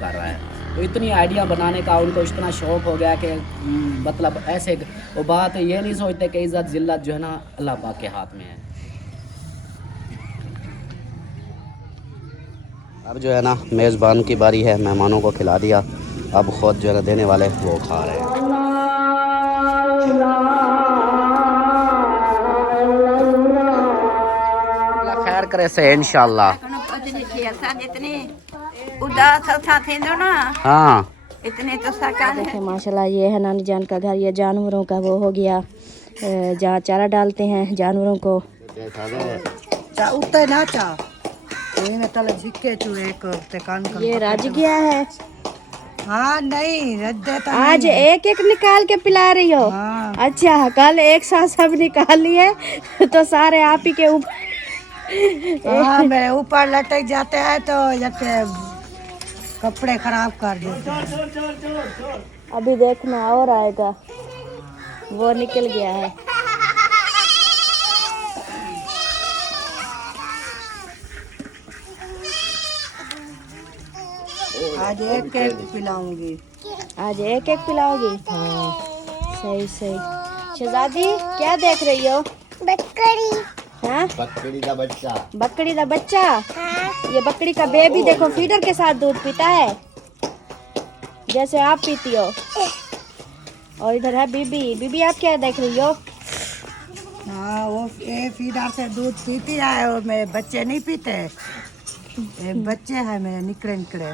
कर रहा है। तो इतनी आइडिया बनाने का उनको इतना शौक़ हो गया कि मतलब ऐसे वो बात ये नहीं सोचते कि इज़्ज़त ज़िल्लत जो है ना अल्लाह पाक के हाथ में है। अब जो है ना मेज़बान की बारी है, मेहमानों को खिला दिया, अब ख़ुद जो है ना देने वाले वो खा रहे हैं। अल्लाह खैर करे से इंशाअल्लाह। हाँ इतने तो देखें माशाल्लाह, ये है नानी जान का घर। ये जानवरों का वो हो गया जहाँ चारा डालते हैं जानवरों को। ये राज गया है। हाँ नहीं आज एक एक निकाल के पिला रही हो? हाँ। अच्छा, कल एक साथ सब निकाल लिए तो सारे आप ही के ऊपर। हाँ, मेरे ऊपर लटक जाते हैं तो जैसे कपड़े खराब कर देते हैं। अभी देखना और आएगा, वो निकल गया है। आज एक एक पिलाऊंगी। आज एक एक पिलाओगी? हाँ सही सही। शहजादी क्या देख रही हो? बकरी। हाँ बकरी का बच्चा। बकरी का बच्चा। ये बकरी का बेबी देखो फीडर के साथ दूध पीता है जैसे आप पीती हो। और इधर है बीबी। बीबी आप क्या देख रही हो? हाँ, वो ये फीडर से दूध पीती है और मेरे बच्चे नहीं पीते। ये बच्चे हैं मेरे निकले निकले।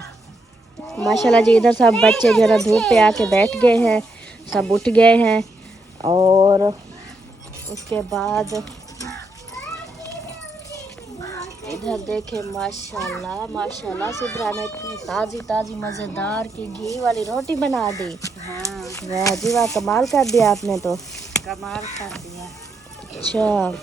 माशाल्लाह जी, इधर सब बच्चे जरा धूप पे आके बैठ गए हैं, सब उठ गए हैं। और उसके बाद इधर देखे माशाल्लाह माशाल्लाह सिद्रा ने इतनी ताज़ी ताज़ी मज़ेदार की घी वाली रोटी बना दी। हाँ, वाह जी वाह, कमाल कर दिया आपने तो। कमाल कर दिया। अच्छा,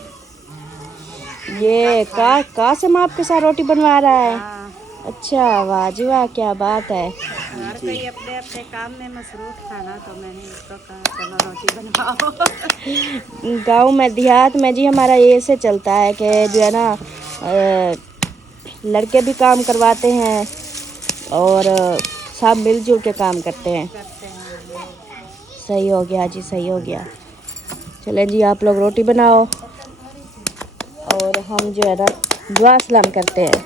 ये कासिम आपके साथ रोटी बनवा रहा है? हाँ, अच्छा वाह जी वाह, क्या बात है। हर कोई अपने अपने काम में मसरूफ था ना, तो मैंने उसको कहा चलो रोटी बनवाओ। गांव में देहात में जी हमारा ये ऐसे चलता है कि जो है ना लड़के भी काम करवाते हैं और सब मिलजुल के काम करते हैं। सही हो गया जी, सही हो गया। चलें जी, आप लोग रोटी बनाओ और हम जो है ना दुआ सलाम करते हैं।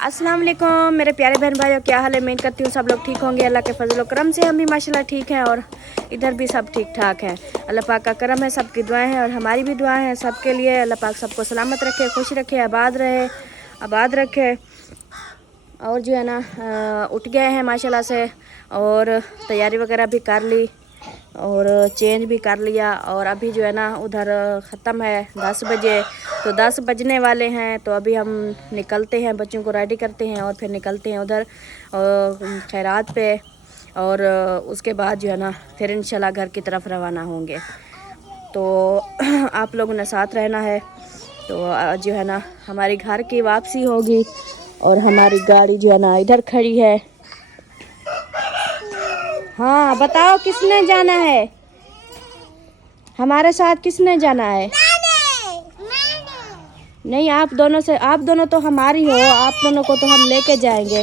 अस्सलाम वालेकुम मेरे प्यारे बहन भाइयों, क्या हाल है? उम्मीद करती हूँ सब लोग ठीक होंगे। अल्लाह के फजल व करम से हम भी माशाल्लाह ठीक हैं और इधर भी सब ठीक ठाक है। अल्लाह पाक का करम है, सबकी दुआएं हैं और हमारी भी दुआएं हैं सबके लिए। अल्लाह पाक सबको सलामत रखे, खुश रखे, आबाद रखे। और जो है ना उठ गए हैं माशाल्लाह से और तैयारी वगैरह भी कर ली और चेंज भी कर लिया। और अभी जो है ना उधर ख़त्म है 10 बजे, तो 10 बजने वाले हैं। तो अभी हम निकलते हैं, बच्चों को रेडी करते हैं और फिर निकलते हैं उधर खैरात पे। और उसके बाद जो है ना फिर इंशाल्लाह घर की तरफ रवाना होंगे। तो आप लोगों ने साथ रहना है। तो जो है ना हमारी घर की वापसी होगी और हमारी गाड़ी जो है ना इधर खड़ी है। हाँ बताओ किसने जाना है? हमारे साथ किसने जाना है? नहीं, आप दोनों तो हमारी हो, आप दोनों को तो हम लेके जाएंगे।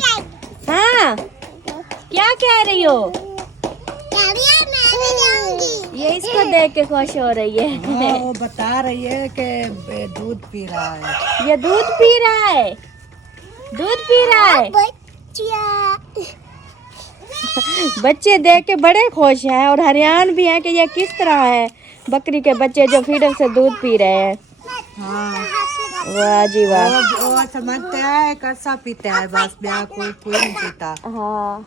हाँ क्या कह रही हो? ये इसको देख के खुश हो रही है। हाँ, वो बता रही है कि दूध पी रहा है। ये दूध पी रहा है, दूध पी रहा है। बच्चे देख के बड़े खुश हैं और हैरान भी हैं कि ये किस तरह है बकरी के बच्चे जो फीडर से दूध पी रहे हैं। हाँ, वाह जी वाह। वो समझते हैं कैसा पीता है, बस ब्याह कोई नहीं पीता। हाँ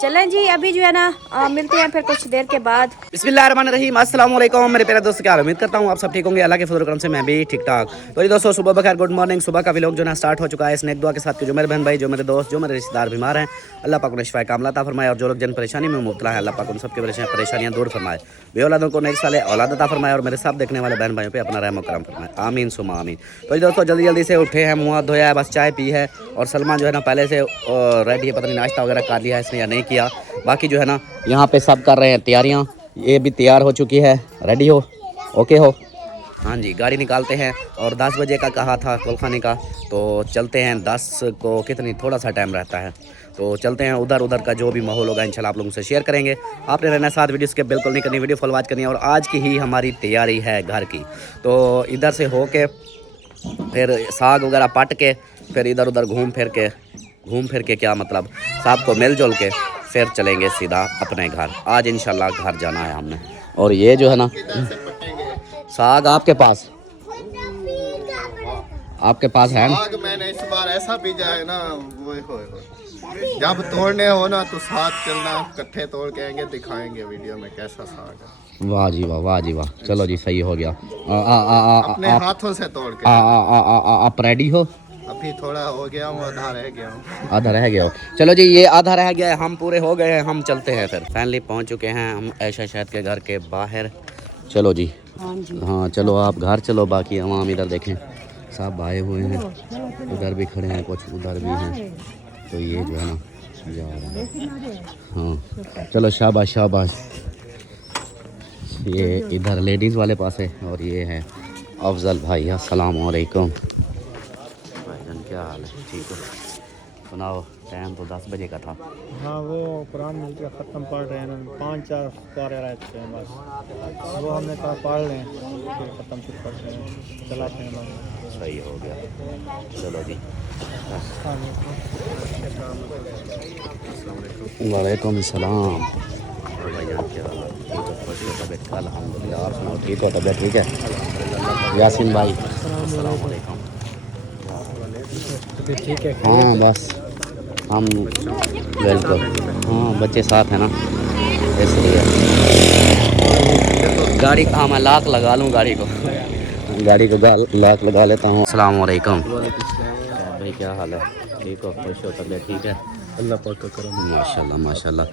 चलें जी, अभी जो है ना मिलते हैं फिर कुछ देर के बाद। बिस्मिल्लाहिर्रहमानिर्रहीम, अस्सलाम वालेकुम मेरे प्यारे दोस्तों, क्या हाल? उम्मीद करता हूँ आप सब ठीक होंगे। अल्लाह के फजल करम से मैं भी ठीक ठाक। तो ये दोस्तों सुबह बखैर, गुड मॉर्निंग। सुबह का व्लॉग जो ना स्टार्ट हो चुका है स्नैक दुआ के साथ कि जो मेरे बहन भाई, जो मेरे दोस्त, जो मेरे रिश्तेदार बीमार हैं, अल्लाह पाक उन्हें शिफा कामला अता फरमाए। और जो लोग जन परेशानी में मुब्तला है, अल्लाह पाक उन सबकी परेशानियाँ दूर फरमाए। बे औलादों को नेक साले औलाद अता फरमाए और मेरे सब देखने वाले बहन भाइयों पे अपना रहम करम फरमाए। आमीन सुमा आमीन। तो ये दोस्तों जल्दी से उठे हैं, मुँह हाथ धोया है, बस चाय पी है। और सलमा जो है ना पहले से रेडी है, पता नहीं नाश्ता वगैरह कर लिया है इसने या नहीं किया। बाकी जो है ना यहाँ पे सब कर रहे हैं तैयारियाँ। ये भी तैयार हो चुकी है, रेडी हो, ओके हो। हाँ जी, गाड़ी निकालते हैं और 10 बजे का कहा था कुलखानी का, तो चलते हैं 10 को कितनी थोड़ा सा टाइम रहता है, तो चलते हैं उधर का जो भी माहौल होगा इंशाल्लाह आप लोगों से शेयर करेंगे। आपने रहना साथ, वीडियो स्किप बिल्कुल नहीं करनी, वीडियो फुल वॉच करनी है। और आज की ही हमारी तैयारी है घर की, तो इधर से हो के फिर साग वगैरह पट के फिर इधर उधर घूम फिर के क्या मतलब साहब को मिलजुल के फिर चलेंगे सीधा अपने घर। आज इंशाल्लाह घर जाना है हमने। और ये जो है ना साग आपके पास है ना? साग मैंने इस बार ऐसा बीजा है ना, वो जब तोड़ने हो ना तो साथ चलना, इकट्ठे तोड़ के आएंगे, दिखाएंगे वीडियो में कैसा साग है। वाह जी वाह, वाह जी वाह, चलो जी सही हो गया। अपने हाथों से तोड़ के। आप रेडी हो? अभी थोड़ा हो गया हूँ, आधा रह गया हूँ। आधा रह गया हो, चलो जी ये आधा रह गया है, हम पूरे हो गए हैं, हम चलते हैं फिर। फाइनली पहुंच चुके हैं हम ऐशा शायद के घर के बाहर। चलो जी, हाँ चलो आप घर चलो, बाकी हम इधर देखें सब आए हुए हैं, उधर भी खड़े हैं कुछ, उधर भी हैं, तो ये जो है ना जा रहे हैं। हाँ चलो शाबाश शाबाश। ये इधर लेडीज़ वाले पास है और ये है अफजल भाई। अस्सलाम वालेकुम भाईजान, क्या हाल है? ठीक है, सुनाओ। टाइम तो 10 बजे का था। हाँ वो कुरान मिल के ख़त्म पढ़ रहे हैं, 5-4 पारे रहते हैं बस, वो हमने कहा पढ़ लें फिर ख़त्म फिर पढ़ रहे हैं, चलाते हैं बस। सही हो गया, चलो जी। वालेकुम सलाम। और भाईजान क्या हाल है? ठीक है, खुश हो तबीयत का? अल्हम्दुलिल्लाह। आप सुनाओ, ठीक हो तबीयत? ठीक है यासीन भाई, अस्सलाम वालेकुम। ठीक है। हाँ बस हम बिल्कुल, हाँ बच्चे साथ हैं ना इसलिए। गाड़ी हाँ मैं लाक लगा लूँ गाड़ी को लाक लगा लेता हूँ। अस्सलाम वालेकुम भाई, क्या हाल है? ठीक हो, खुश हो तबीयत? ठीक है, अल्लाह पाक का करम। माशाल्लाह माशाल्लाह।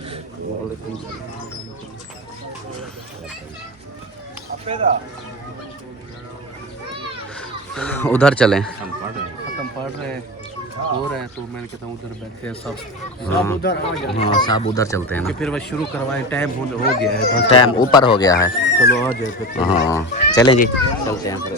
उधर चलें। ख़त्म पढ़ रहे हैं, हो रहे हैं, तो मैंने कहता हूँ उधर बैठते हैं सब उधर आ जाए, हाँ सब उधर चलते हैं ना, फिर बस शुरू करवाएं, टाइम हो गया है, टाइम ऊपर हो गया है। चलो आ जाए फिर। हाँ चलें जी, चलते हैं फिर।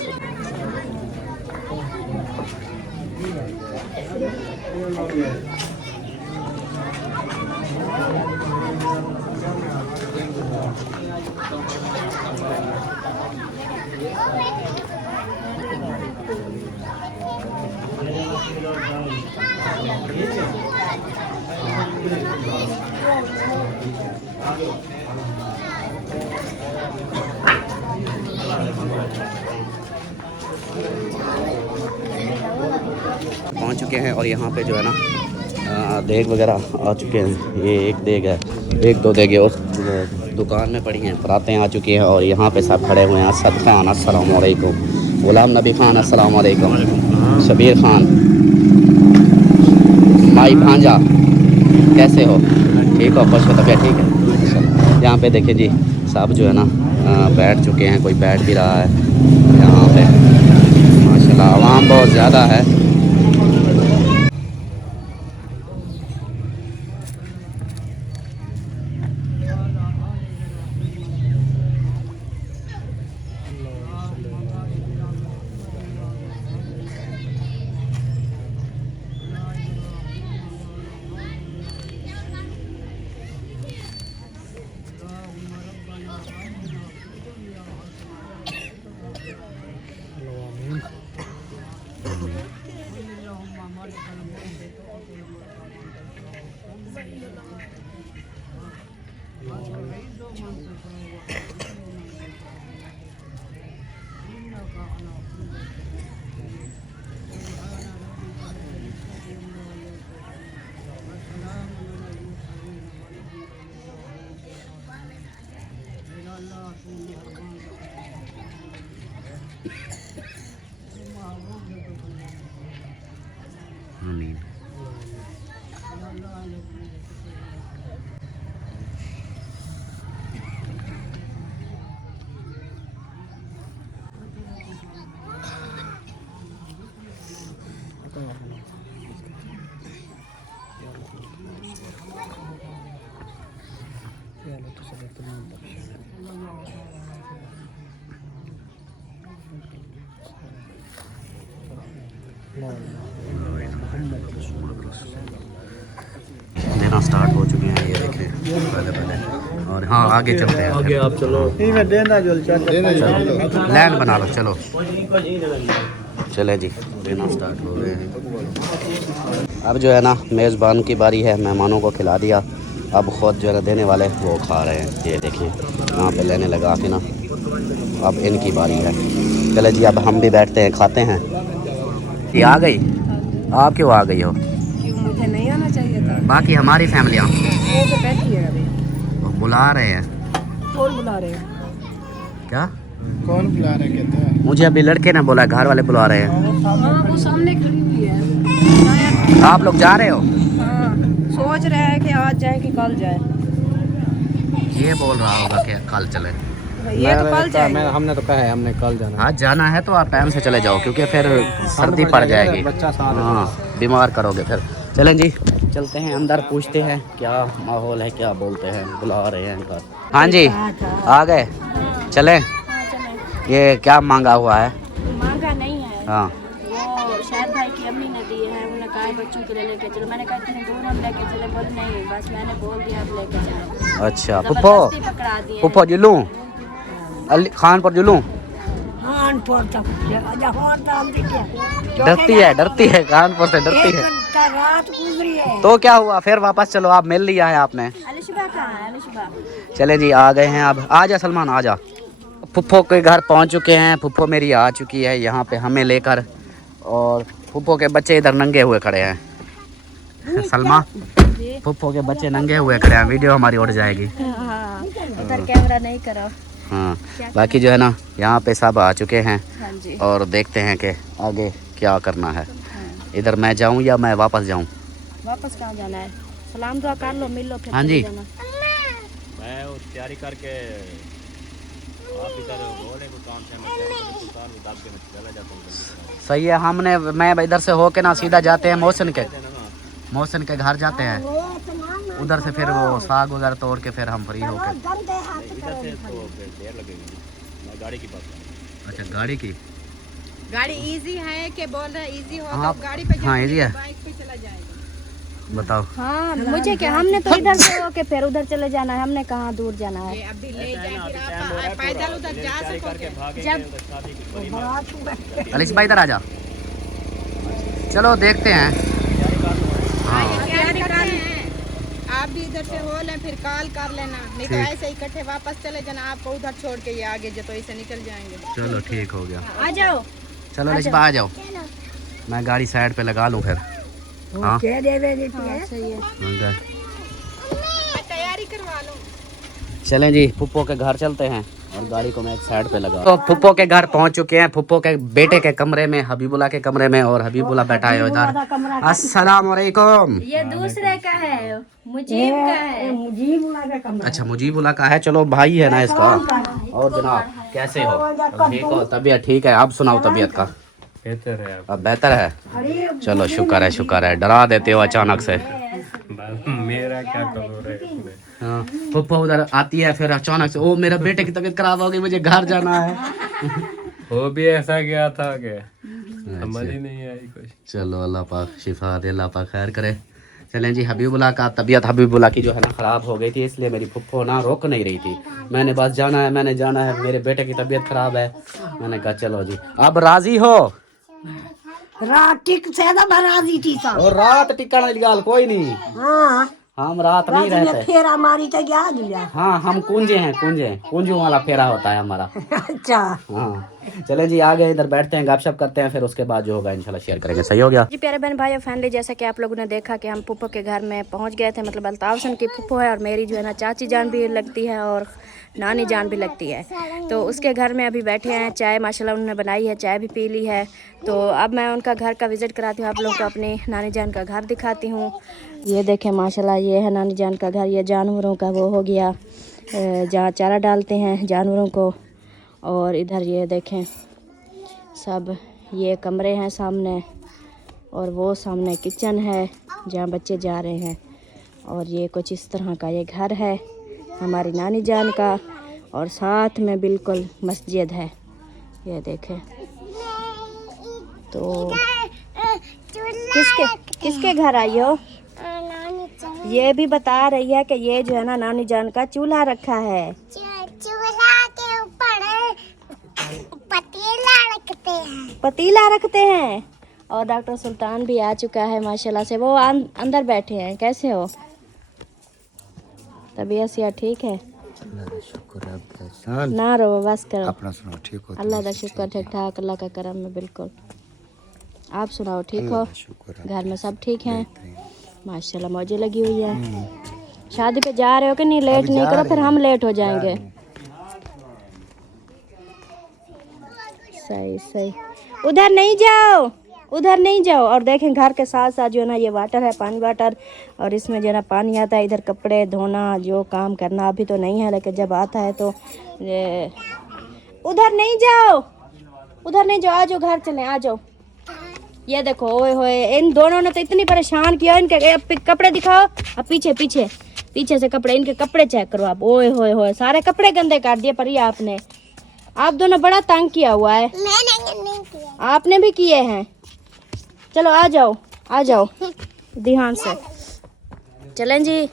पहुंच चुके हैं और यहाँ पे जो है ना देग वगैरह आ चुके हैं। ये एक देग है, एक दो देगे उस दुकान में पड़ी हैं, परातें आ चुकी हैं और यहाँ पे सब खड़े हुए हैं। असद खान अस्सलाम वालेकुम, गुलाम नबी खान अस्सलाम वालेकुम, शबीर खान, माई भांजा, कैसे हो? ठीक हो, खुश हो तबीयत? ठीक है। यहाँ पे देखिए जी सब जो है ना बैठ चुके हैं, कोई बैठ भी रहा है यहाँ पे। माशाल्लाह आवाम बहुत ज़्यादा है। आमीन। देना स्टार्ट हो चुके हैं, ये देखें पहले पहले। और हाँ आगे चलते हैं, आगे आप चलो, लाइन बना लो, चलो चले जी, देना स्टार्ट हो गए हैं। अब जो है ना मेज़बान की बारी है, मेहमानों को खिला दिया, अब खुद जो है ना देने वाले वो खा रहे हैं। ये देखिए यहाँ पे लेने लगा के ना, अब इनकी बारी है। चले जी अब हम भी बैठते हैं, खाते हैं। ये आ गई, आप क्यों आ गई हो? क्यों, मुझे नहीं आना चाहिए था। बाकी हमारी फैमिलियाँ वो तो बैठी है अभी। वो बुला रहे हैं। कौन बुला रहे हैं? क्या कौन बुला रहे कहते हैं? मुझे अभी लड़के ने बोला, घर वाले बुला रहे हैं। हाँ वो सामने खड़ी हुई है। आप लोग जा रहे हो? हाँ सोच रहे हैं कि आज जाए कि कल जाए। ये बोल रहा होगा कि कल चले। ये तो कल जाएंगे। हमने तो कहा है हमने कल जाना। आज जाना है तो आप टाइम से चले जाओ, क्योंकि फिर सर्दी पड़ जाएगी, हाँ बीमार करोगे फिर। चलें जी चलते हैं अंदर, पूछते हैं क्या माहौल है, क्या बोलते हैं, बुला रहे हैं घर। हाँ जी आ गए, चलें। ये क्या मांगा हुआ है? मांगा नहीं है, हाँ वो शायद भाई की अम्मी ने दी है, उन्होंने कहा बच्चों के लिए लेके चलो। मैंने कहा इतने दूर हम लेके चले, बोले नहीं, बस मैंने बोल दिया आप लेके चलो। अच्छा पुप्पो, जबरदस्ती पकड़ा दिए। पुप्पो जुलूं अली खान पर जुलूं? डरती है कानपुर से, डरती है। रात गुजरी है तो क्या हुआ, फिर वापस चलो, आप मिल लिया है आपने। अलिशबा कहाँ है? अलिशबा चले जी आ गए हैं, अब आ जा सलमान आ जा। फुप्पो के घर पहुंच चुके हैं, फुप्पो मेरी आ चुकी है यहाँ पे हमें लेकर, और फुप्पो के बच्चे इधर नंगे हुए खड़े हैं। सलमा फुप्पो के बच्चे नंगे हुए खड़े हैं, वीडियो हमारी उड़ जाएगी। हाँ, उधर कैमरा नहीं करो। हाँ बाकी जो है ना यहाँ पे सब आ चुके हैं, हाँ जी। और देखते हैं कि आगे क्या करना है। इधर मैं जाऊँ या मैं वापस जाऊँ? वापस कहाँ जाना है? सलाम दुआ कर लो, मिल लो, फिर हाँ चले जी। जाना। मैं तैयारी करके आप इधर बोले को काम से मैं सुल्तान भी दाब के चला जाता हूँ। सही है, मैं इधर से होके ना सीधा जाते हैं मोहसिन के घर जाते हैं, उधर से फिर वो साग वगैरह तोड़ के फिर हम फ्री होके। इधर से तो देर लगेगी, मैं गाड़ी की बात कर रहा हूँ। अच्छा गाड़ी की, गाड़ी इजी है कि बोल रहे इजी हो हाँ, तो गाड़ी पे हाँ इजी है, बाइक पे चला जाएगा। बताओ। हाँ मुझे क्या, हमने तो इधर से होके फिर उधर चले जाना है, हमने कहाँ दूर जाना है। ये अभी ले जाए फिर आप पैदल उधर जा सकोगे। जब अलिश भाई इधर आ जा, चलो देखते हैं। तैयारी कर हैं, आप भी इधर से हो लें, फिर कॉल कर लेना, नहीं तो ऐसे इकट्ठे वापस चले जाना, आपको उधर छोड़ के ये आगे जो तो ऐसे निकल जाएंगे। चलो ठीक हो गया, आ जाओ। चलो अलिश भाई आ जाओ, मैं गाड़ी साइड पे लगा लूँ फिर। हाँ सही है। तैयारी करवा लो। चलें जी फुप्पो के घर चलते हैं, और गाड़ी को मैं एक साइड पे लगा। तो फुप्पो के घर पहुंच चुके हैं, फुप्पो के बेटे के कमरे में, हबीबुल्ला के कमरे में, और हबीबुल्ला बैठा है उधर। अस्सलाम वालेकुम। ये दूसरे का है, मुजीब का है। अच्छा मुजीबुल्ला का है, चलो भाई है ना इसका। और जनाब कैसे हो, ठीक हो, तबीयत ठीक है? आप सुनाओ तबीयत का। बेहतर है अब बेहतर है, चलो शुक्र है शुक्र है। डरा देते हो अचानक से। मेरा क्या कसूर है इसमें? हाँ पप्पा उधर आती है, फिर अचानक से ओ मेरा बेटे की तबीयत खराब हो गई, मुझे घर जाना है। वो भी ऐसा गया था कि समझ ही नहीं आई कुछ। चलो अल्लाह पाक शिफा दे, अल्लाह पाक खैर करे। चलें जी हबीबुल्ला का तबीयत, हबीबुल्ला की जो है ना ख़राब हो गई थी, इसलिए मेरी फुप्पो ना रोक नहीं रही थी। मैंने बस जाना है, मैंने जाना है, मेरे बेटे की तबीयत ख़राब है। मैंने कहा चलो जी, अब राजी हो? रात टिक से राजी थी सब। और रात टिकण वाली गाल कोई नहीं, हाँ हम रात नहीं रहते। फेरा मारी तो याद लिया। हाँ हम कुंजे हैं, कुंजों वाला फेरा होता है हमारा। अच्छा हाँ चले जी आ गए, इधर बैठते हैं, गपशप करते हैं, फिर उसके बाद जो होगा इंशाल्लाह शेयर करेंगे। सही हो गया जी प्यारे बहन भाई और फैमिली, जैसा कि आप लोगों ने देखा कि हम फुप्पो के घर में पहुंच गए थे। मतलब अल्ताफ की फुप्पो है, और मेरी जो है ना चाची जान भी लगती है, और नानी जान भी लगती है। तो उसके घर में अभी बैठे हैं, चाय माशाल्लाह उन्होंने बनाई है, चाय भी पी ली है। तो अब मैं उनका घर का विज़िट कराती हूँ, आप लोगों को अपनी नानी जान का घर दिखाती हूँ। ये देखें माशाल्लाह, ये है नानी जान का घर। ये जानवरों का वो हो गया जहाँ चारा डालते हैं जानवरों को। और इधर ये देखें सब, ये कमरे हैं सामने, और वो सामने किचन है जहाँ बच्चे जा रहे हैं। और ये कुछ इस तरह का ये घर है हमारी नानी जान का, और साथ में बिल्कुल मस्जिद है, ये देखें। तो किसके घर आई हो? ये भी बता रही है कि ये जो है ना नानी जान का चूल्हा रखा है। चूल्हा के ऊपर पतीला रखते हैं। और डॉक्टर सुल्तान भी आ चुका है माशाल्लाह से, वो अंदर बैठे हैं। कैसे हो? तबीयत से ठीक है? ना रो बस करो, अपना सुनाओ, ठीक हो? अल्लाह का शुक्र, ठीक ठाक, अल्लाह का करम है बिल्कुल। आप सुनाओ, ठीक हो? घर में सब ठीक हैं? माशाल्लाह मौजे लगी हुई है। शादी पे जा रहे हो कि नहीं? लेट नहीं करो फिर हम लेट हो जाएंगे। सही सही, उधर नहीं जाओ, उधर नहीं जाओ। और देखें घर के साथ साथ जो है ना ये वाटर है, पानी वाटर, और इसमें जो है ना पानी आता है। इधर कपड़े धोना जो काम करना अभी तो नहीं है, लेकिन जब आता है तो उधर नहीं जाओ, उधर नहीं जाओ, आ जाओ घर चलें, आ जाओ। ये देखो ओए होए, इन दोनों ने तो इतनी परेशान किया। इनके कपड़े दिखाओ, अब पीछे पीछे पीछे से कपड़े, इनके कपड़े चेक करो आप। ओए होए होए, सारे कपड़े गंदे कर दिए परी आपने। आप दोनों बड़ा तंग किया हुआ है। मैंने नहीं किया। आपने भी किए हैं। चलो आ जाओ, आ जाओ ध्यान से चलें जी।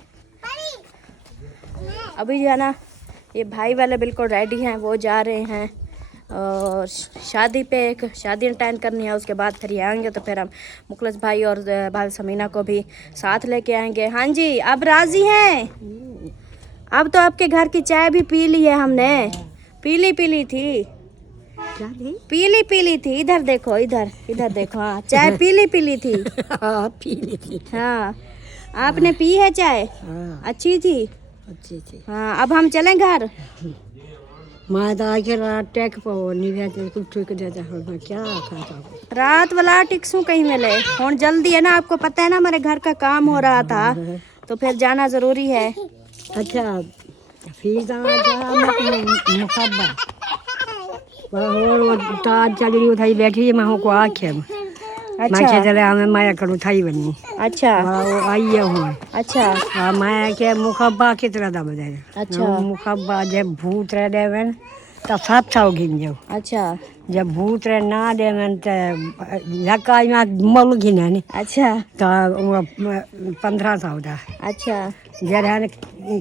अभी जो है ना ये भाई वाले बिल्कुल रेडी हैं, वो जा रहे हैं और शादी पे, एक शादी अटेंड करनी है। उसके बाद फिर ये आएंगे तो फिर हम मुखलिस भाई और भाई समीना को भी साथ लेके आएंगे। हाँ जी, अब राजी हैं? अब तो आपके घर की चाय भी पी ली है हमने। पीली पीली थी, पीली पीली थी। इधर देखो, इधर इधर देखो। हाँ, चाय पीली पीली थी। पीली थी। हाँ, आपने पी है चाय? अच्छी थी, अच्छी थी। हाँ। अब हम चलें घर? मैं तो आके रात टेक पाओ नहीं कुछ ठीक देता हूँ, मैं क्या खाता हूँ। रात वाला टिक्सू कहीं मिले। ਹੁਣ जल्दी है ना, आपको पता है ना हमारे घर का काम हो रहा था, तो फिर जाना जरूरी है। अच्छा फीसा मुकब्बा और ताज चली उठाई बैठी मैं को आखे मैं चले हमें माया कर उठाई बनी। अच्छा वो आई है हूँ। अच्छा माया के मुकब्बा कितना दा बजाय। अच्छा मुकब्बा जब भूत रह देवन तो 700 गिन जाओ। अच्छा जब भूत रह ना देवन तो लकाई में मल गिने। अच्छा तो 1500 दा। अच्छा जरा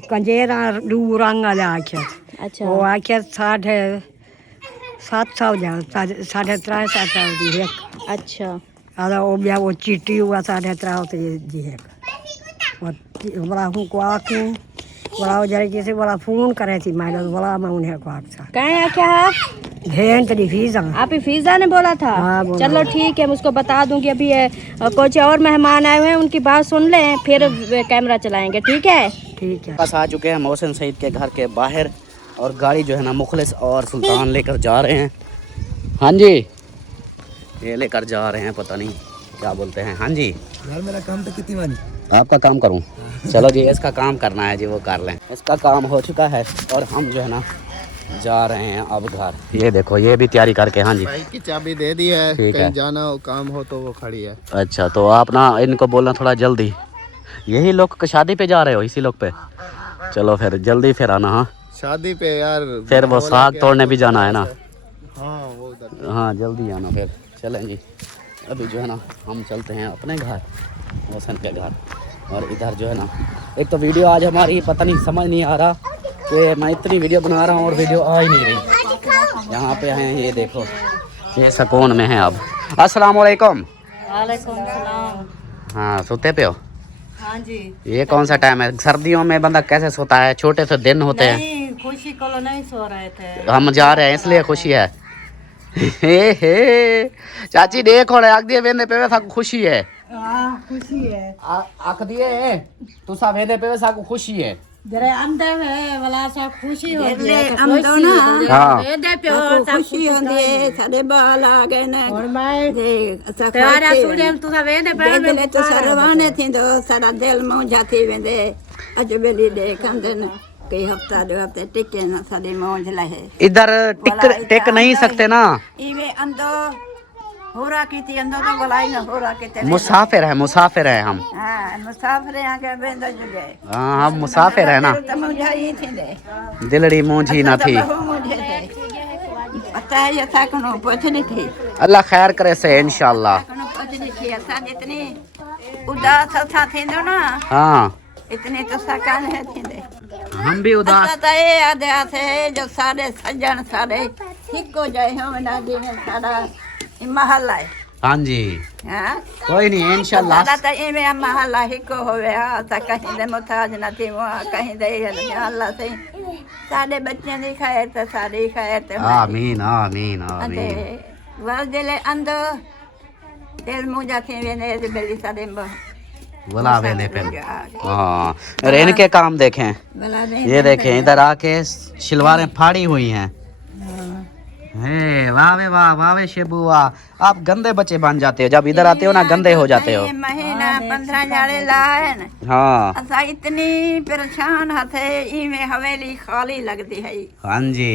कंजेरा दू रंग आखे। अच्छा वो आखे 750 जाओ 350 दी है। अच्छा अरे वो ब्याह वो चिट्ठी हुआ 350 दी है। और बड़ा हूँ को आखूँ बड़ा जरा जैसे बड़ा फोन करे थी मैं बड़ा मैं उन्हें को आखा कहें क्या है? भेन तेरी फीसा। आप ही फीजा ने बोला था? हाँ, बोला। चलो ठीक है, मैं उसको बता दूंगी। अभी कुछ और मेहमान आए हुए हैं, उनकी बात सुन लें फिर कैमरा चलाएंगे। ठीक है? ठीक है। बस आ चुके हैं मोहसिन सईद के घर के बाहर और गाड़ी जो है ना मुखलिस और सुल्तान लेकर जा रहे हैं। हाँ जी, ये लेकर जा रहे हैं, पता नहीं क्या बोलते हैं। हाँ जी, यार मेरा काम तो कितनी मानी आपका काम करूं? चलो जी, इसका काम करना है जी, वो कर लें। इसका काम हो चुका है और हम जो है ना जा रहे हैं अब घर। ये देखो, ये भी तैयारी करके। हाँ जी, बाइक की चाबी दे दी है, ठीक है। कहीं जाना हो काम हो तो वो खड़ी है। अच्छा, तो आप ना इनको बोलना थोड़ा जल्दी। यही लोग शादी पे जा रहे हो? इसी लोग पे? चलो फिर जल्दी फिर आना। हाँ, शादी पे यार फिर वो साग तोड़ने भी जाना है ना। हाँ वो उधर। हाँ, जल्दी आना फिर। चलें जी, अभी जो है ना हम चलते हैं अपने घर, मोहसिन के घर। और इधर जो है ना, एक तो वीडियो आज हमारी पता नहीं समझ नहीं आ रहा कि मैं इतनी वीडियो बना रहा हूँ और वीडियो आ ही नहीं रही। यहाँ पे हैं, ये देखो, ये सुकून में है अब। अस्सलाम वालेकुम। वालेकुम सलाम। हाँ, सोते पे हो? हाँ जी। ये कौन सा टाइम है? सर्दियों में बंदा कैसे सोता है? छोटे से दिन होते हैं। नहीं खुशी को नहीं सो रहे थे। हम जा रहे हैं इसलिए खुशी है। हे चाची देखो रे, आख दिए वेंदे पे साकू खुशी है। खुशी है। आख दिए तुसा वेंदे पे साकू खुशी है। जरे अंदर है वाला सा खुशी होती है। अंदर ना हाँ, वेंदे पे खुशी होती है। सारे बाल आ गए ना। और मैं तेरा सूर्यम तुसा वेंदे पे वेंदे तो सरवाने थी तो सारा दिल में जाती वेंदे अज बेली देखंदे न कई हफ्ता 2 हफ्ते टिके ना सारे मौज लहे। इधर टिक नहीं सकते ना। इवे अंदर होरा की थी, अंदर तो गलाई ना होरा के ते। मुसाफिर है, मुसाफिर है हम। हां मुसाफिर यहां के बेंदो जुगे। हाँ, हम मुसाफिर है ना। तो मुझे ही थी दे दिलड़ी मूंझी ना थी। मुझे थे पता है ये था कोनो पूछ नहीं थी। अल्लाह खैर करे से इंशाल्लाह। कोनो कुछ ॾिठी असां जितनी उदास असां थींदो न हाँ इतनी तो सकाल है थींदे हम भी उदास असां त ये आदे थे जो सारे सजण सारे हिको जाए होना जिवें सारा महल है हाँ जी हाँ कोई नहीं इंशाल्लाह सारा त इवें महल हिको होवे हा त कहीं दे मुताज न थी कहीं दे अल्लाह से सारे बच्चों दी खैर त सारी खैर त आमीन आमीन आमीन वल दिले अंदो दिल मुझा थी वेंदे बेली सारे बुला वेले पे हाँ और इनके काम देखें ये देखें इधर आके शलवारें फाड़ी हुई हैं वाह वे शेबू वाह आप गंदे बच्चे बन जाते हो जब इधर आते हो ना गंदे हो जाते हो महीना 15 जाड़े लाए न हाँ असा इतनी परेशान हथे इमे हवेली खाली लगती है हाँ जी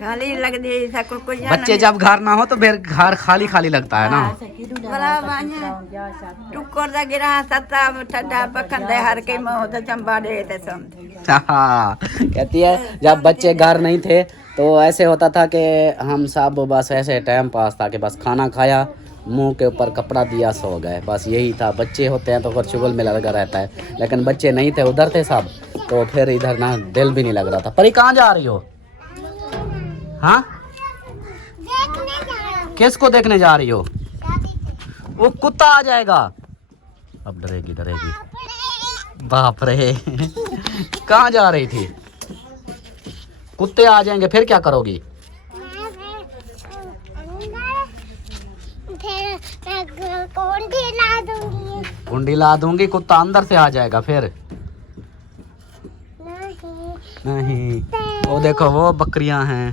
खाली लगती है कुछ बच्चे जब घर ना हो तो फिर घर खाली खाली लगता है ना बड़ा बांझ टुकर दा गिरा सत्ता ठड्डा पखंदे हर के मोह त चंबा दे ते सम कहती है जब बच्चे घर नहीं थे तो ऐसे होता था कि हम सब बस ऐसे टाइम पास था कि बस खाना खाया मुंह के ऊपर कपड़ा दिया सो गए बस यही था बच्चे होते हैं तो फिर चुगल में लगा रहता है लेकिन बच्चे नहीं थे उधर थे सब तो फिर इधर ना दिल भी नहीं लग रहा था। परी कहाँ जा रही हो? हाँ किसको देखने जा रही हो? वो कुत्ता आ जाएगा अब डरेगी डरेगी बाप रे कहाँ जा रही थी? कुत्ते आ जाएंगे फिर क्या करोगी? कुंडी ला दूंगी कुत्ता अंदर से आ जाएगा फिर नहीं वो देखो वो बकरियां हैं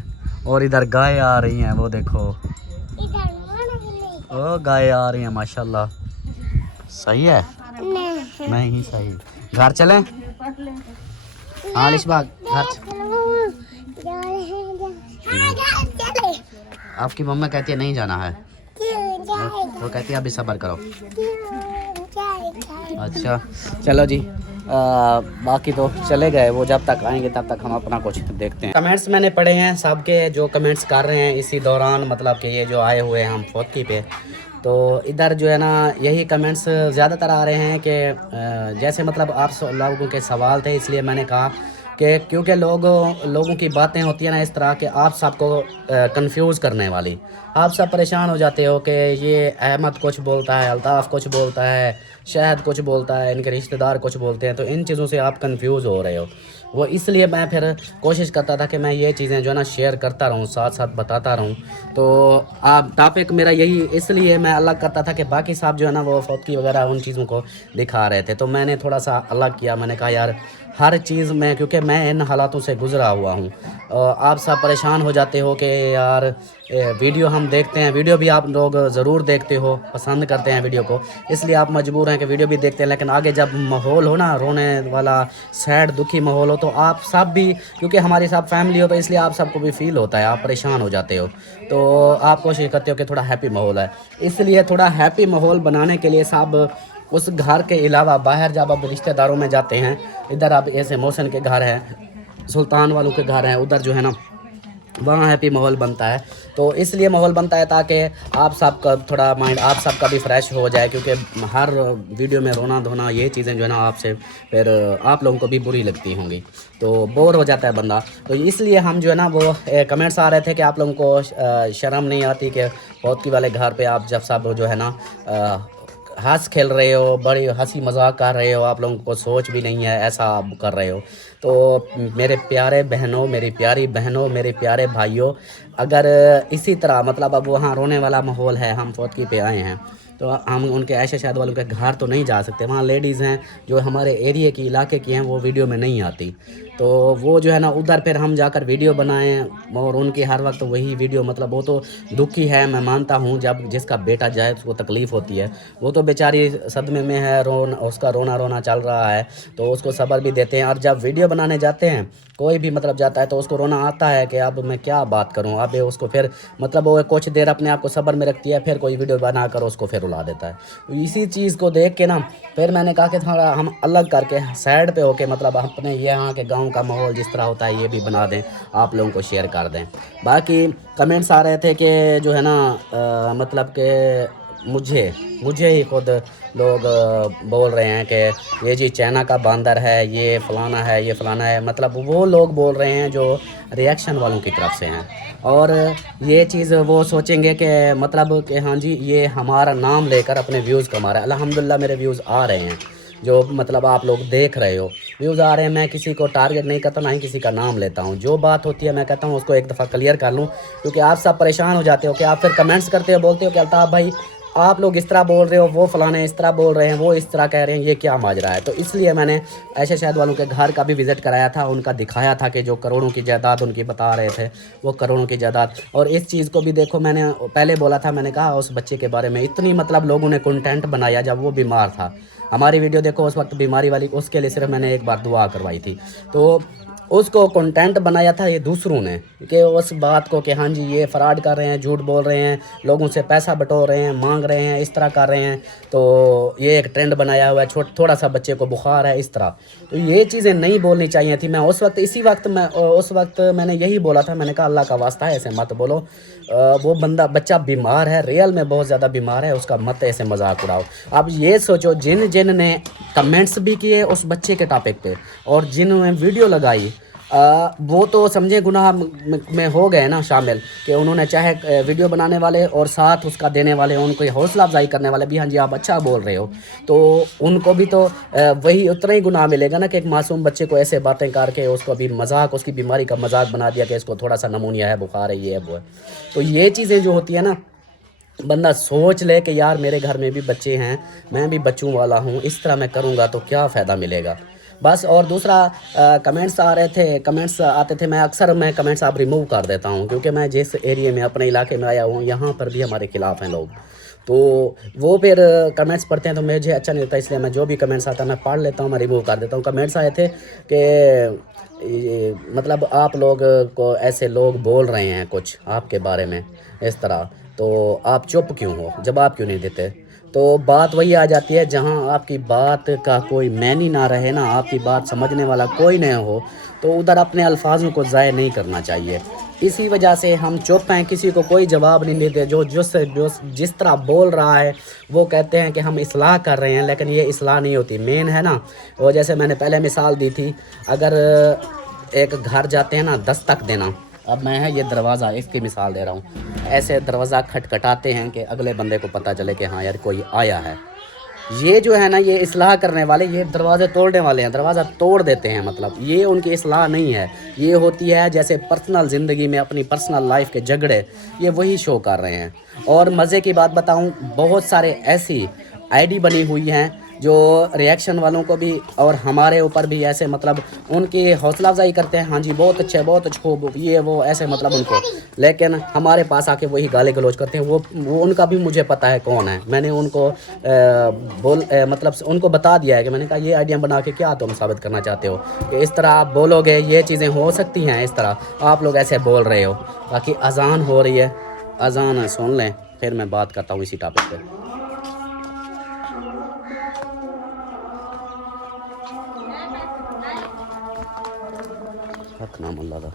और इधर गाय आ रही हैं वो देखो वो गाय आ रही हैं माशाल्लाह सही है नहीं सही घर चलें हाँ लिशबाग घर आपकी मम्मा कहती है नहीं जाना है वो कहती है अभी सब्र करो अच्छा चलो जी बाकी तो चले गए वो जब तक आएंगे तब तक हम अपना कुछ देखते हैं। कमेंट्स मैंने पढ़े हैं सबके जो कमेंट्स कर रहे हैं इसी दौरान मतलब कि ये जो आए हुए हैं हम फोटकी पे तो इधर जो है ना यही कमेंट्स ज़्यादातर आ रहे हैं कि जैसे मतलब आप लोगों के सवाल थे इसलिए मैंने कहा कि क्योंकि लोगों की बातें होती हैं ना इस तरह कि आप सबको कंफ्यूज करने वाली आप सब परेशान हो जाते हो कि ये अहमद कुछ बोलता है अल्ताफ़ कुछ बोलता है शहद कुछ बोलता है इनके रिश्तेदार कुछ बोलते हैं तो इन चीज़ों से आप कंफ्यूज हो रहे हो वो इसलिए मैं फिर कोशिश करता था कि मैं ये चीज़ें जो है ना शेयर करता रहूँ साथ साथ बताता रहूँ तो आप टॉपिक मेरा यही इसलिए मैं अलग करता था कि बाकी साहब जो है ना वो फोटकी वगैरह उन चीज़ों को दिखा रहे थे तो मैंने थोड़ा सा अलग किया मैंने कहा यार हर चीज़ में क्योंकि मैं इन हालातों से गुज़रा हुआ हूँ आप सब परेशान हो जाते हो कि यार वीडियो हम देखते हैं वीडियो भी आप लोग ज़रूर देखते हो पसंद करते हैं वीडियो को इसलिए आप मजबूर हैं कि वीडियो भी देखते हैं लेकिन आगे जब माहौल हो ना रोने वाला सैड दुखी माहौल हो तो आप सब भी क्योंकि हमारी सब फैमिली हो तो इसलिए आप सबको भी फील होता है आप परेशान हो जाते हो तो आप कोशिश करते हो कि थोड़ा हैप्पी माहौल है इसलिए थोड़ा हैप्पी माहौल बनाने के लिए सब उस घर के अलावा बाहर जब आप रिश्तेदारों में जाते हैं इधर आप ऐसे मोहसिन के घर हैं सुल्तान वालों के घर हैं उधर जो है ना वहाँ हैप्पी माहौल बनता है तो इसलिए माहौल बनता है ताकि आप सबका थोड़ा माइंड आप सबका भी फ्रेश हो जाए क्योंकि हर वीडियो में रोना धोना ये चीज़ें जो है ना आपसे फिर आप लोगों को भी बुरी लगती होंगी तो बोर हो जाता है बंदा तो इसलिए हम जो है ना वो कमेंट्स आ रहे थे कि आप लोगों को शर्म नहीं आती कि फौतकी वाले घर पे आप जब सब जो है ना हंस खेल रहे हो बड़ी हंसी मजाक कर रहे हो आप लोगों को सोच भी नहीं है ऐसा आप कर रहे हो तो मेरे प्यारे बहनों मेरी प्यारी बहनों मेरे प्यारे भाइयों अगर इसी तरह मतलब अब वहाँ रोने वाला माहौल है हम फौतकी पे आए हैं तो हम उनके ऐशा शायद वालों के घर तो नहीं जा सकते वहाँ लेडीज़ हैं जो हमारे एरिया की इलाके की हैं वो वीडियो में नहीं आती तो वो जो है ना उधर फिर हम जाकर वीडियो बनाएं और उनकी हर वक्त वही वीडियो मतलब वो तो दुखी है मैं मानता हूँ जब जिसका बेटा जाए उसको तकलीफ़ होती है वो तो बेचारी सदमे में है उसका रोना चल रहा है तो उसको सब्र भी देते हैं और जब वीडियो बनाने जाते हैं कोई भी मतलब जाता है तो उसको रोना आता है कि अब मैं क्या बात करूं अब उसको फिर मतलब वो कुछ देर अपने आप को सब्र में रखती है फिर कोई वीडियो बनाकर उसको फिर रुला देता है तो इसी चीज़ को देख के ना फिर मैंने कहा कि थोड़ा हम अलग करके साइड पे होके मतलब अपने यहाँ के गांव का माहौल जिस तरह होता है ये भी बना दें आप लोगों को शेयर कर दें बाकी कमेंट्स आ रहे थे कि जो है ना मतलब कि मुझे ही खुद लोग बोल रहे हैं कि ये जी चाइना का बंदर है, ये फलाना है, ये फलाना है। मतलब वो लोग बोल रहे हैं जो रिएक्शन वालों की तरफ से हैं, और ये चीज़ वो सोचेंगे कि मतलब कि हाँ जी ये हमारा नाम लेकर अपने व्यूज़ कमा रहा है। अल्हम्दुलिल्लाह मेरे व्यूज़ आ रहे हैं, जो मतलब आप लोग देख रहे हो, व्यूज़ आ रहे हैं। मैं किसी को टारगेट नहीं करता, ना ही किसी का नाम लेता हूँ। जो बात होती है मैं कहता हूँ उसको एक दफ़ा क्लियर कर लूँ, क्योंकि आप सब परेशान हो जाते हो कि आप फिर कमेंट्स करते हो, बोलते हो कि अल्ताफ़ भाई आप लोग इस तरह बोल रहे हो, वो फलाने इस तरह बोल रहे हैं, वो इस तरह कह रहे हैं, ये क्या माजरा है। तो इसलिए मैंने ऐसे शायद वालों के घर का भी विज़िट कराया था, उनका दिखाया था कि जो करोड़ों की जायदाद उनकी बता रहे थे, वो करोड़ों की जायदाद। और इस चीज़ को भी देखो, मैंने पहले बोला था, मैंने कहा उस बच्चे के बारे में इतनी मतलब लोगों ने कंटेंट बनाया जब वो बीमार था। हमारी वीडियो देखो उस वक्त बीमारी वाली, उसके लिए सिर्फ मैंने एक बार दुआ करवाई थी। तो उसको कंटेंट बनाया था ये दूसरों ने, कि उस बात को कि हाँ जी ये फ्रॉड कर रहे हैं, झूठ बोल रहे हैं, लोगों से पैसा बटोर रहे हैं, मांग रहे हैं, इस तरह कर रहे हैं। तो ये एक ट्रेंड बनाया हुआ है, थोड़ा सा बच्चे को बुखार है, इस तरह। तो ये चीज़ें नहीं बोलनी चाहिए थी। मैं उस वक्त मैंने यही बोला था, मैंने कहा अल्लाह का वास्ता है ऐसे मत बोलो, वो बच्चा बीमार है, रियल में बहुत ज़्यादा बीमार है, उसका मत ऐसे मजाक उड़ाओ। अब ये सोचो जिन ने कमेंट्स भी किए उस बच्चे के टॉपिक पे और जिन्होंने वीडियो लगाई, वो तो समझे गुनाह में हो गए ना शामिल, कि उन्होंने चाहे वीडियो बनाने वाले और साथ उसका देने वाले, उनको हौसला अफजाई करने वाले भी हाँ जी आप अच्छा बोल रहे हो, तो उनको भी तो वही उतना ही गुनाह मिलेगा ना कि एक मासूम बच्चे को ऐसे बातें करके उसको भी मजाक, उसकी बीमारी का मजाक बना दिया कि इसको थोड़ा सा नमूनिया है, बुखार है, ये है वो है। तो ये चीज़ें जो होती है ना, बंदा सोच ले कि यार मेरे घर में भी बच्चे हैं, मैं भी बच्चों वाला हूँ, इस तरह मैं करूँगा तो क्या फ़ायदा मिलेगा बस। और दूसरा कमेंट्स आते थे, मैं कमेंट्स आप रिमूव कर देता हूँ, क्योंकि मैं जिस एरिया में अपने इलाके में आया हूँ यहाँ पर भी हमारे खिलाफ़ हैं लोग, तो वो फिर कमेंट्स पढ़ते हैं तो मुझे अच्छा नहीं लगता, इसलिए मैं जो भी कमेंट्स आता है मैं पढ़ लेता हूँ, मैं रिमूव कर देता हूँ। कमेंट्स आए थे कि मतलब आप लोग को ऐसे लोग बोल रहे हैं कुछ आपके बारे में इस तरह, तो आप चुप क्यों हो, जवाब क्यों नहीं देते। तो बात वही आ जाती है, जहाँ आपकी बात का कोई मैनी ना रहे ना, आपकी बात समझने वाला कोई नहीं हो, तो उधर अपने अल्फाजों को ज़ाय नहीं करना चाहिए। इसी वजह से हम चुप हैं, किसी को कोई जवाब नहीं देते। जो जिस तरह बोल रहा है वो कहते हैं कि हम इस्लाह कर रहे हैं, लेकिन ये इस्लाह नहीं होती। मेन है ना वो, जैसे मैंने पहले मिसाल दी थी, अगर एक घर जाते हैं ना दस्तक देना, अब मैं है ये दरवाज़ा इसकी मिसाल दे रहा हूँ, ऐसे दरवाज़ा खटखटाते हैं कि अगले बंदे को पता चले कि हाँ यार कोई आया है। ये जो है ना, ये इस्लाह करने वाले, ये दरवाज़े तोड़ने वाले हैं, दरवाज़ा तोड़ देते हैं, मतलब ये उनकी इस्लाह नहीं है। ये होती है जैसे पर्सनल ज़िंदगी में अपनी पर्सनल लाइफ के झगड़े, ये वही शो कर रहे हैं। और मज़े की बात बताऊँ, बहुत सारे ऐसी आईडी बनी हुई हैं जो रिएक्शन वालों को भी और हमारे ऊपर भी ऐसे मतलब उनकी हौसला अफजाई करते हैं, हाँ जी बहुत अच्छे खूब ये वो ऐसे मतलब उनको, लेकिन हमारे पास आके वही गाली गलौज करते हैं। वो उनका भी मुझे पता है कौन है, मैंने उनको मतलब उनको बता दिया है कि मैंने कहा ये आइडिया बना के क्या तुम साबित करना चाहते हो कि इस तरह आप बोलोगे ये चीज़ें हो सकती हैं, इस तरह आप लोग ऐसे बोल रहे हो। बाकी अजान हो रही है, अजान सुन लें फिर मैं बात करता हूँ इसी टॉपिक पर। हक नाम अल्लाह का।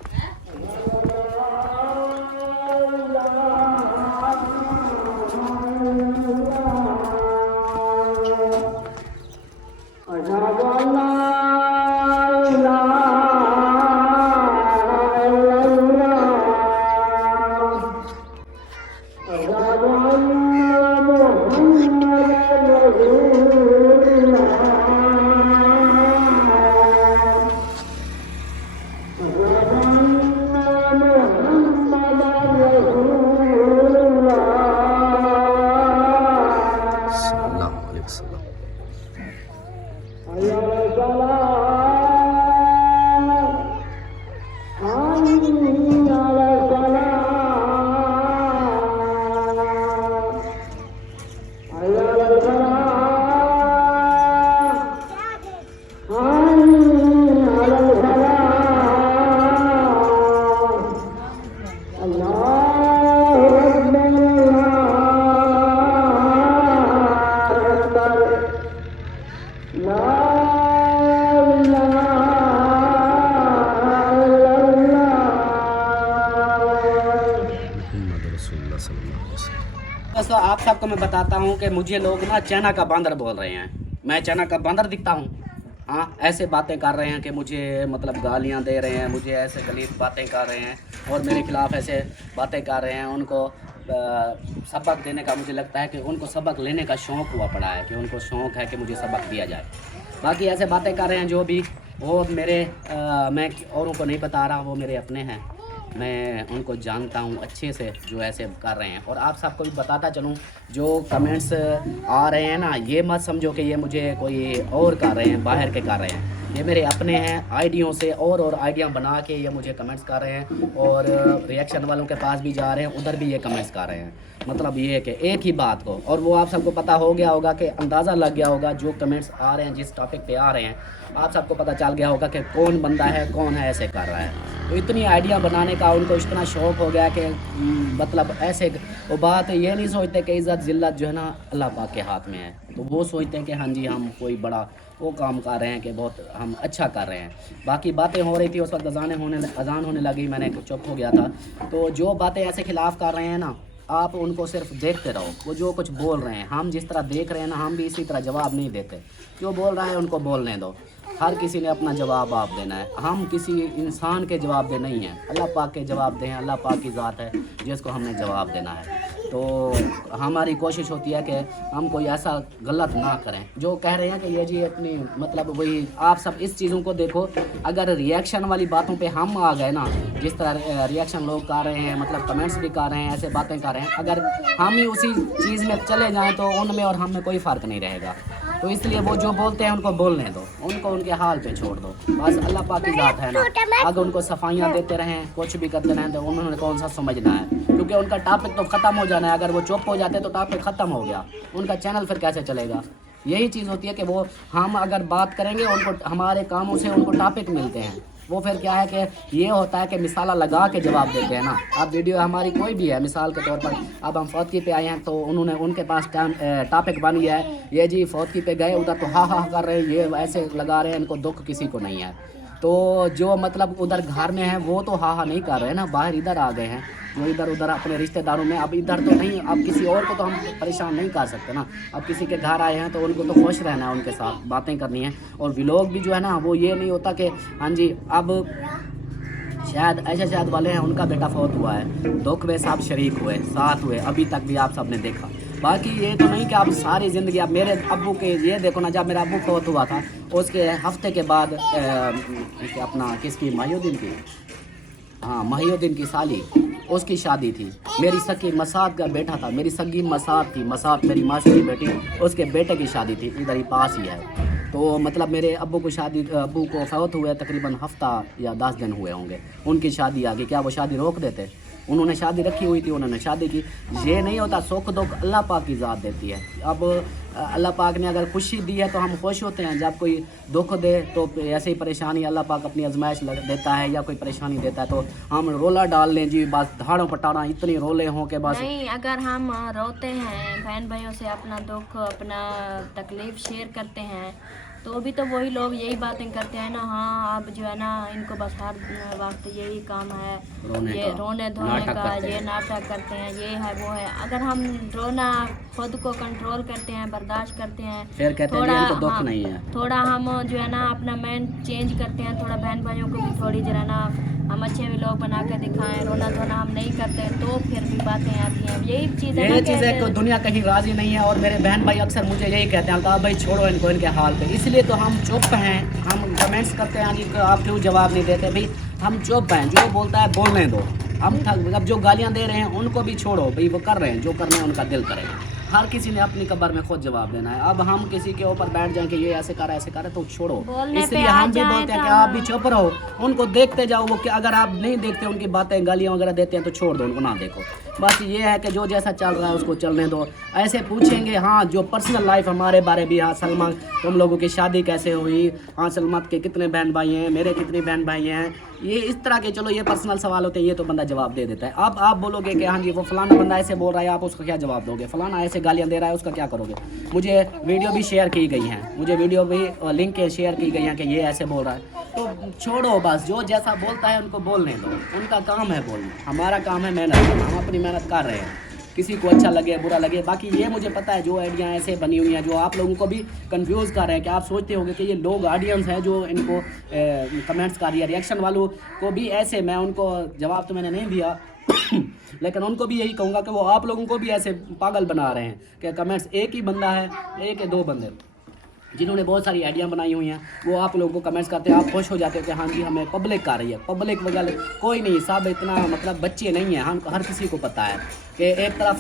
आप सबको मैं बताता हूँ कि मुझे लोग ना चाइना का बंदर बोल रहे हैं। मैं चाइना का बंदर दिखता हूँ? हाँ, ऐसे बातें कर रहे हैं कि मुझे मतलब गालियाँ दे रहे हैं, मुझे ऐसे गलीज बातें कर रहे हैं और मेरे खिलाफ़ ऐसे बातें कर रहे हैं। उनको सबक देने का मुझे लगता है कि उनको सबक लेने का शौक़ हुआ पड़ा है, कि उनको शौक़ है कि मुझे सबक दिया जाए। बाकी ऐसे बातें कर रहे हैं जो भी, वो मेरे मैं औरों को नहीं बता रहा, वो मेरे अपने हैं, मैं उनको जानता हूँ अच्छे से जो ऐसे कर रहे हैं। और आप सबको भी बताता चलूँ, जो कमेंट्स आ रहे हैं ना, ये मत समझो कि ये मुझे कोई और कर रहे हैं, बाहर के कर रहे हैं। ये मेरे अपने हैं, आइडियों से और आइडिया बना के ये मुझे कमेंट्स कर रहे हैं और रिएक्शन वालों के पास भी जा रहे हैं, उधर भी ये कमेंट्स कर रहे हैं। मतलब ये है कि एक ही बात को, और वो आप सबको पता हो गया होगा कि अंदाज़ा लग गया होगा जो कमेंट्स आ रहे हैं, जिस टॉपिक पे आ रहे हैं, आप सबको पता चल गया होगा कि कौन बंदा है, कौन है ऐसे कर रहा है। तो इतनी आइडिया बनाने का उनको इतना शौक़ हो गया कि मतलब ऐसे वो बात ये नहीं सोचते कि इज़्ज़त ज़िल्लत जो है ना अल्लाह पाक के हाथ में है। तो वो सोचते हैं कि हाँ जी हम कोई बड़ा वो काम कर रहे हैं, कि बहुत हम अच्छा कर रहे हैं। बाकी बातें हो रही थी उस वक्त अजान होने लगी, मैंने चुप हो गया था। तो जो बातें ऐसे खिलाफ़ कर रहे हैं ना, आप उनको सिर्फ देखते रहो, वो जो कुछ बोल रहे हैं, हम जिस तरह देख रहे हैं ना, हम भी इसी तरह जवाब नहीं देते। जो बोल रहा है उनको बोलने दो, हर किसी ने अपना जवाब आप देना है। हम किसी इंसान के जवाब दे नहीं हैं, अल्लाह पाक के जवाब दें। अल्लाह पाक की ज़ात है जिसको हमने जवाब देना है। तो हमारी कोशिश होती है कि हम कोई ऐसा गलत ना करें। जो कह रहे हैं कि ये जी इतनी मतलब वही, आप सब इस चीज़ों को देखो, अगर रिएक्शन वाली बातों पे हम आ गए ना, जिस तरह रिएक्शन लोग कर रहे हैं, मतलब कमेंट्स भी कर रहे हैं, ऐसे बातें कर रहे हैं, अगर हम ही उसी चीज़ में चले जाएं तो उनमें और हम में कोई फ़र्क नहीं रहेगा। तो इसलिए वो जो बोलते हैं उनको बोलने दो, उनको उनके हाल पे छोड़ दो। बस अल्लाह पाक की ज़ात है ना, अगर उनको सफाइयाँ देते रहें, कुछ भी करते रहें, तो उन्होंने कौन सा समझना है, क्योंकि उनका टॉपिक तो ख़त्म हो जाना है। अगर वो चुप हो जाते तो टॉपिक ख़त्म हो गया, उनका चैनल फिर कैसे चलेगा। यही चीज़ होती है कि वो हम अगर बात करेंगे, उनको हमारे कामों से उनको टॉपिक मिलते हैं। वो फिर क्या है कि ये होता है कि मिसाला लगा के जवाब देते हैं ना। अब वीडियो हमारी कोई भी है, मिसाल के तौर पर अब हम फौतकी पे आए हैं, तो उन्होंने उनके पास टॉपिक बन गया है, ये जी फौतकी पे गए उधर तो हा कर रहे हैं, ये ऐसे लगा रहे हैं, इनको दुख किसी को नहीं है। तो जो मतलब उधर घर में है वो तो हा नहीं कर रहे हैं ना, बाहर इधर आ गए हैं, जो इधर उधर अपने रिश्तेदारों में। अब इधर तो नहीं, अब किसी और को तो हम परेशान नहीं कर सकते ना। अब किसी के घर आए हैं तो उनको तो खुश रहना है, उनके साथ बातें करनी है। और व्लॉग भी जो है ना, वो ये नहीं होता कि हाँ जी अब शायद ऐसे शायद वाले हैं, उनका बेटा फौत हुआ है, दुख में सब शरीक हुए, साथ हुए, अभी तक भी आप सब ने देखा। बाकी ये तो नहीं कि आप सारी ज़िंदगी, आप मेरे अब्बू के ये देखो ना, जब मेरा अब्बू फौत हुआ था उसके हफ्ते के बाद अपना किसकी, महिउद्दीन की, हाँ महिउद्दीन की साली, उसकी शादी थी। मेरी सगी मसाद का बेटा था, मेरी सगी मसाद थी, मसाद मेरी मासी की बेटी, उसके बेटे की शादी थी, इधर ही पास ही है। तो मतलब मेरे अब्बू को फौत हुए तकरीबन हफ्ता या 10 दिन हुए होंगे, उनकी शादी आ गई। क्या वो शादी रोक देते? उन्होंने शादी रखी हुई थी, उन्होंने शादी की। ये नहीं होता, सुख दुख अल्लाह पाक की ज़ात देती है। अब अल्लाह पाक ने अगर खुशी दी है तो हम खुश होते हैं, जब कोई दुख दे तो ऐसे ही परेशानी अल्लाह पाक अपनी आजमाइश देता है, या कोई परेशानी देता है तो हम रोला डाल लें जी, बस धाड़ों पटाना इतनी रोले हों कि बस नहीं। अगर हम रोते हैं, बहन भाइयों से अपना दुख अपना तकलीफ़ शेयर करते हैं, तो भी तो वही लोग यही बातें करते हैं ना, हाँ अब जो है ना इनको बस हर वक्त यही काम है, ये रोने धोने का, ये नाटक करते हैं, ये है वो है। अगर हम रोना खुद को कंट्रोल करते हैं, बर्दाश्त करते हैं, फिर कहते हैं इनको दुख नहीं है, थोड़ा हम जो है ना अपना माइंड चेंज करते हैं, थोड़ा बहन भाइयों को भी थोड़ी जो है ना हम अच्छे व्लॉग बना के दिखाएं, रोना धोना हम नहीं करते, तो फिर भी बातें आती हैं। यही चीज़ है कि दुनिया कहीं राजी नहीं है। और मेरे बहन भाई अक्सर मुझे यही कहते हैं, अल्ताफ़ भाई छोड़ो इनको इनके हाल पे। इसलिए तो हम चुप हैं, हम कमेंट्स करते हैं कि आप क्यों जवाब नहीं देते। भाई हम चुप हैं, जो बोलता है बोलने दो। हम अब जो गालियाँ दे रहे हैं उनको भी छोड़ो भाई, वो कर रहे हैं जो करना है, उनका दिल करे। हर किसी ने अपनी कब्र में खुद जवाब देना है। अब हम किसी के ऊपर बैठ जाएं कि ये ऐसे कर ऐसे करे तो छोड़ो। इसलिए हम भी बोलते हैं कि आप भी चुप रहो, उनको देखते जाओ। वो कि अगर आप नहीं देखते उनकी बातें गालियाँ वगैरह देते हैं तो छोड़ दो, उनको ना देखो। बस ये है कि जो जैसा चल रहा है उसको चलने दो। ऐसे पूछेंगे हाँ जो पर्सनल लाइफ हमारे बारे भी, हाँ सलमा तुम लोगों की शादी कैसे हुई, हाँ सलमा के कितने बहन भाई हैं, मेरे कितने बहन भाई हैं, ये इस तरह के चलो ये पर्सनल सवाल होते हैं, ये तो बंदा जवाब दे देता है। अब आप बोलोगे कि हाँ जी वो फलाना बंदा ऐसे बोल रहा है, आप उसका क्या जवाब दोगे? फलाना ऐसे गालियाँ दे रहा है, उसका क्या करोगे? मुझे वीडियो भी शेयर की गई हैं, मुझे वीडियो भी लिंक शेयर की गई हैं कि ये ऐसे बोल रहा है। तो छोड़ो बस, जो जैसा बोलता है उनको बोलने दो, उनका काम है बोलना, हमारा काम है मेहनत करना। हम अपनी मेहनत कर रहे हैं, किसी को अच्छा लगे बुरा लगे। बाकी ये मुझे पता है जो आइडिया ऐसे बनी हुई हैं जो आप लोगों को भी कंफ्यूज कर रहे हैं कि आप सोचते होंगे कि ये लोग ऑडियंस हैं जो इनको कमेंट्स कर रही है। रिएक्शन वालों को भी ऐसे, मैं उनको जवाब तो मैंने नहीं दिया लेकिन उनको भी यही कहूँगा कि वो आप लोगों को भी ऐसे पागल बना रहे हैं कि कमेंट्स एक ही बंदा है, एक या दो बंदे जिन्होंने बहुत सारी आइडिया बनाई हुई हैं, वो आप लोगों को कमेंट्स करते हैं, आप खुश हो जाते हो कि हाँ जी हमें पब्लिक कर रही है। पब्लिक वगैरह कोई नहीं, सब इतना मतलब बच्चे नहीं हैं, हम हर किसी को पता है कि एक तरफ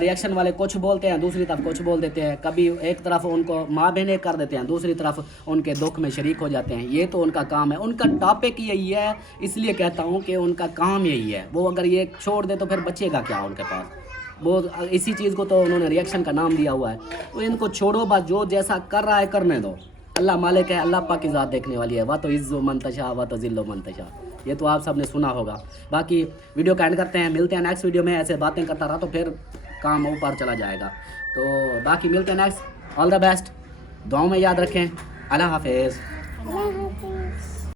रिएक्शन वाले कुछ बोलते हैं, दूसरी तरफ कुछ बोल देते हैं, कभी एक तरफ उनको माँ बहन कर देते हैं, दूसरी तरफ उनके दुख में शरीक हो जाते हैं। ये तो उनका काम है, उनका टॉपिक यही है, इसलिए कहता हूँ कि उनका काम यही है। वो अगर ये छोड़ दे तो फिर बचेगा क्या उनके पास? वो इसी चीज़ को तो उन्होंने रिएक्शन का नाम दिया हुआ है। तो इनको छोड़ो, बस जो जैसा कर रहा है करने दो। अल्लाह मालिक है, अल्लाह पाक की ज़ात देखने वाली है। वा तो इज़्ज़ो मंतशा वा तो ज़िल्लो मंतशा, ये तो आप सब ने सुना होगा। बाकी वीडियो का एंड करते हैं, मिलते हैं नेक्स्ट वीडियो में। ऐसे बातें करता रहा तो फिर काम ऊपर चला जाएगा। तो बाकी मिलते हैं नेक्स्ट। ऑल द बेस्ट, दुआओं में याद रखें। अल्लाह हाफिज़। अल्लाह हाफिज़।